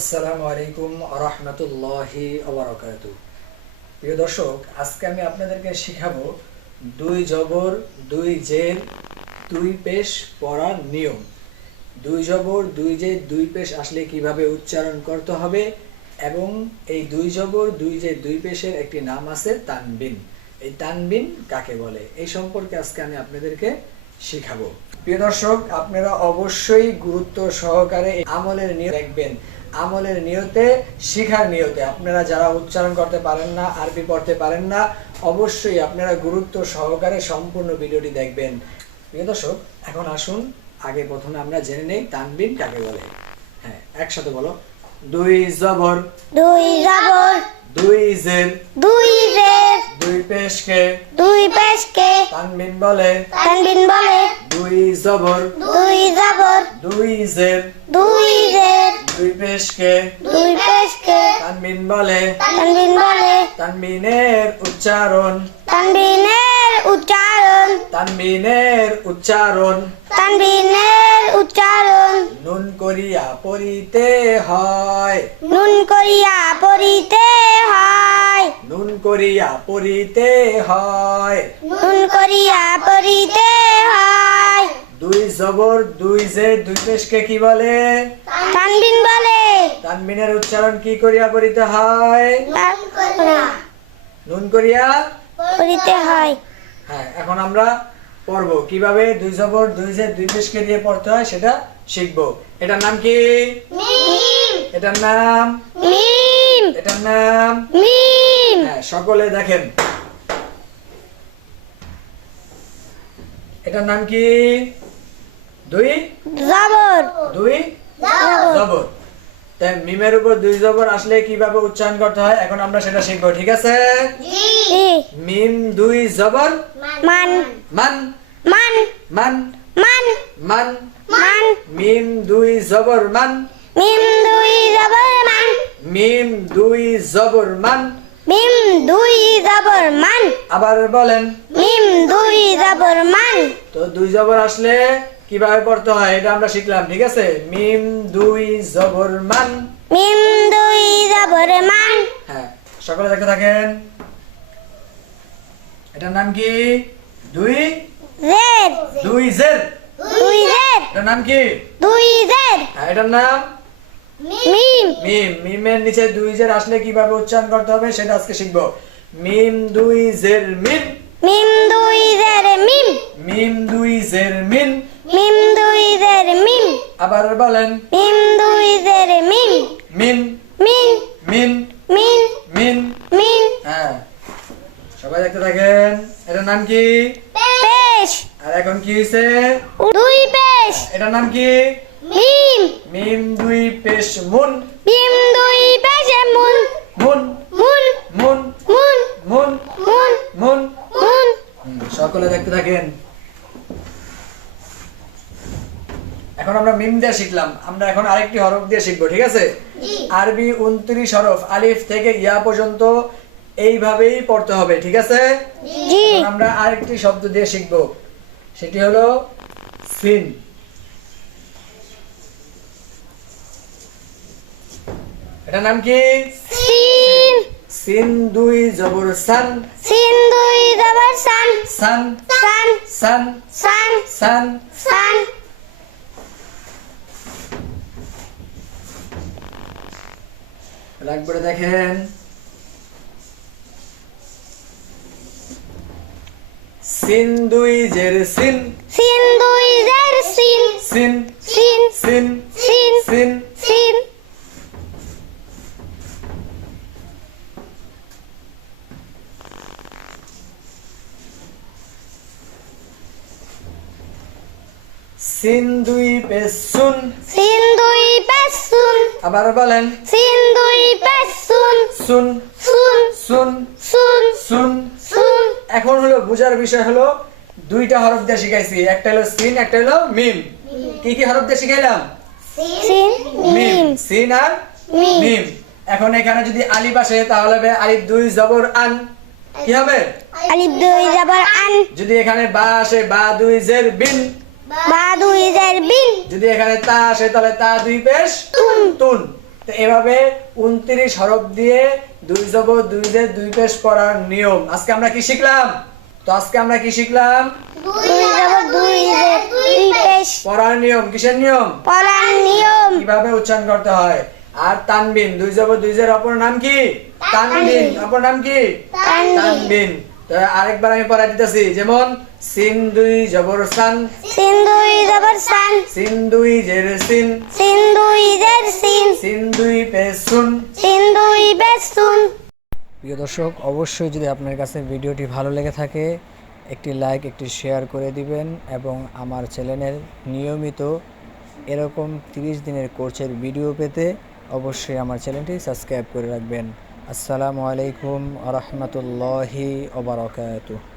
আসসালামু আলাইকুম ওয়া রাহমাতুল্লাহি ওয়া বারাকাতুহু। প্রিয় দর্শক, আজকে আমি আপনাদেরকে শেখাবো দুই জবর, দুই জের, দুই পেশ পড়ার নিয়ম। দুই জবর, দুই জের, দুই পেশ আসলে কিভাবে উচ্চারণ করতে হবে এবং এই দুই জবর, দুই জের, দুই পেশের একটি নাম আছে তানবিন। এই তানবিন কাকে বলে এই সম্পর্কে আজকে আমি আপনাদেরকে শেখাবো। প্রিয় দর্শক, আপনারা অবশ্যই গুরুত্ব সহকারে আমলের নিয়ত দেখবেন। আমলের নিয়তে, শিখার নিয়তে আপনারা যারা উচ্চারণ করতে পারেন না, আরবি পড়তে পারেন না, অবশ্যই আপনারা গুরুত্ব সহকারে সম্পূর্ণ ভিডিওটি দেখবেন। প্রিয় দর্শক, এখন আসুন আগে প্রথমে আমরা জেনে নেই তানবিন কাকে বলে। হ্যাঁ, একসাথে বলো। দুই জবর, দুই জবর, দুই জের, দুই জের, দুই পেশকে দুই পেশকে তানবিন বলে। তানবিন বলে। দুই জবর, দুই জবর, দুই জের, দুই জের, দুই পেশকে দুই পেশকে তানবিন বলে। তানবিন বলে। তানবিনের উচ্চারণ, তানবিনের উচ্চারণ, তানবিনের উচ্চারণ তানবিনের উচ্চারণ নুন করিয়া পড়িতে হয়। নুন করিয়া পড়িতে হয়। নুন করিয়া পড়িতে হয়। নুন করিয়া পড়িতে হয়। দুই জবর, দুই জের, দুই পেশকে কি বলে? তানবিন বলে। তানবিনের উচ্চারণ কি করিয়া পড়িতে হয়? নুন করিয়া। পড়িতে হয়। হ্যাঁ, এখন আমরা পড়বো কিভাবে দুই জবর, দুই জের, দুই পেশকে দিয়ে পড়তে হয় সেটা শিখবো। এটার নাম কি? মিম, এটার নাম, মিম, এটার নাম। মিম। হ্যাঁ, সকলে দেখেন। এটার নাম কি? দুই জবর, দুই জবর। তাই মিমের উপর দুই জবর আসলে কিভাবে উচ্চারণ করতে হয় এখন আমরা সেটা শিখবো, ঠিক আছে? জি। মিম দুই জবর মান, মান, মান, মান, মান, মান। মান। মিম দুই জবর মান, মিম দুই জবর মান, মিম দুই জবর মান। মিম দুই জবর মান, আবার বলেন। মিম দুই জবর মান। তো দুই জবর আসলে কিভাবে পড়তে হয় এটা আমরা শিখলাম, ঠিক আছে? মিম দুই জবর মান। মিম দুই জবর মান। হ্যাঁ, সকলে দেখতে থাকেন। এটার নাম কি? দুই জের, দুই জের। দুই জের, এটার নাম কি? দুই জের। হ্যাঁ, এটার নাম মিম, মিম। মিমের নিচে দুই জের আসলে কিভাবে উচ্চারণ করতে হবে সেটা আজকে শিখবো। মিম দুই জের মিম, মিম দুই জের মিম, মিম দুই জের মিম। মিম দুই জের মিম। আবার বলেন। মিম দুই জের মিম, মিম, মিম, মিম, মিম, মিম। মিম। হ্যাঁ, সবাই দেখতে থাকেন। এটার নাম কি? পেশ, আর এখন কি হয়েছে? দুই পেশ। এটার নাম কি? মিম, মিম দুই পেশ মুন, মিম দুই পেশে moon, moon, moon, moon, moon, moon, moon, moon. Moon. সকলে দেখতে থাকেন। এখন আমরা মিম দিয়ে শিখলাম, আমরা এখন আরেকটি হরফ দিয়ে শিখবো, ঠিক আছে? আরবি 29 হরফ আলিফ থেকে ইয়া পর্যন্ত এইভাবেই পড়তে হবে, ঠিক আছে? জি। এখন আমরা আরেকটি শব্দ দিয়ে শিখবো, সেটি হলো সিন। এটার নাম কি? সিন, সিন দুই জবর সান, সিন দুই জবর সান, সান, সান, সান, সান, সান। সান। রাগ করে দেখেন। সিন দুই জের সিন, সিন দুই জের সিন, সিন, সিন, সিন, সিন, সিন। সিন। সিন দুই পেশ সুন। সিন দুই পেশ সুন, আবার বলেন। সিন দুই পেশ সুন, সুন, সুন, সুন, সুন, সুন। সুন। এখন হলো বুঝার বিষয় হলো দুইটা হরফ দিয়ে শিখাইছি, একটা হলো সিন, একটা হলো মিম। কি কি হরফ দিয়ে শিখাইলাম? সিন, মিম, সিন আর মিম। মিম। এখন এখানে যদি আলিফ আসে তাহলে হবে আলিফ দুই জবর আন, কি হবে? আলিফ দুই জবর আন, যদি এখানে বা আসে বা দুই জের বিন, বা দুই জের বিন, যদি এখানে তা আসে তাহলে তা দুই পেশ তুন, তুন। তো এভাবে 29 হরফ দিয়ে দুই জবর দুই জের দুই পেশ পড়ার নিয়ম আজকে আমরা কি শিখলাম? দুই জবর দুই জের দুই পেশ পড়ার নিয়ম। কিসের নিয়ম? পড়ার নিয়ম। কিভাবে উচ্চারণ করতে হয়। আর তানবিন, দুই জবর দুই জের অপর নাম কি? তানবিন। অপর নাম কি? তানবিন। তো আরেকবার আমি পড়াই দিতেছি, যেমন সিন দুই জবর সান, সিন দুই জবর সান, সিন দুই জের সিন, সিন দুই জের সিন, সিন দুই পেশ সুন। সিন দুই পেশ সুন। প্রিয় দর্শক, অবশ্যই যদি আপনার কাছে ভিডিওটি ভালো লেগে থাকে একটি লাইক, একটি শেয়ার করে দিবেন এবং আমার চ্যানেলের নিয়মিত এরকম 30 দিনের কোর্সের ভিডিও পেতে অবশ্যই আমার চ্যানেলটি সাবস্ক্রাইব করে রাখবেন। আসসালামু আলাইকুম ওয়া রাহমাতুল্লাহি ওয়া বারাকাতুহু।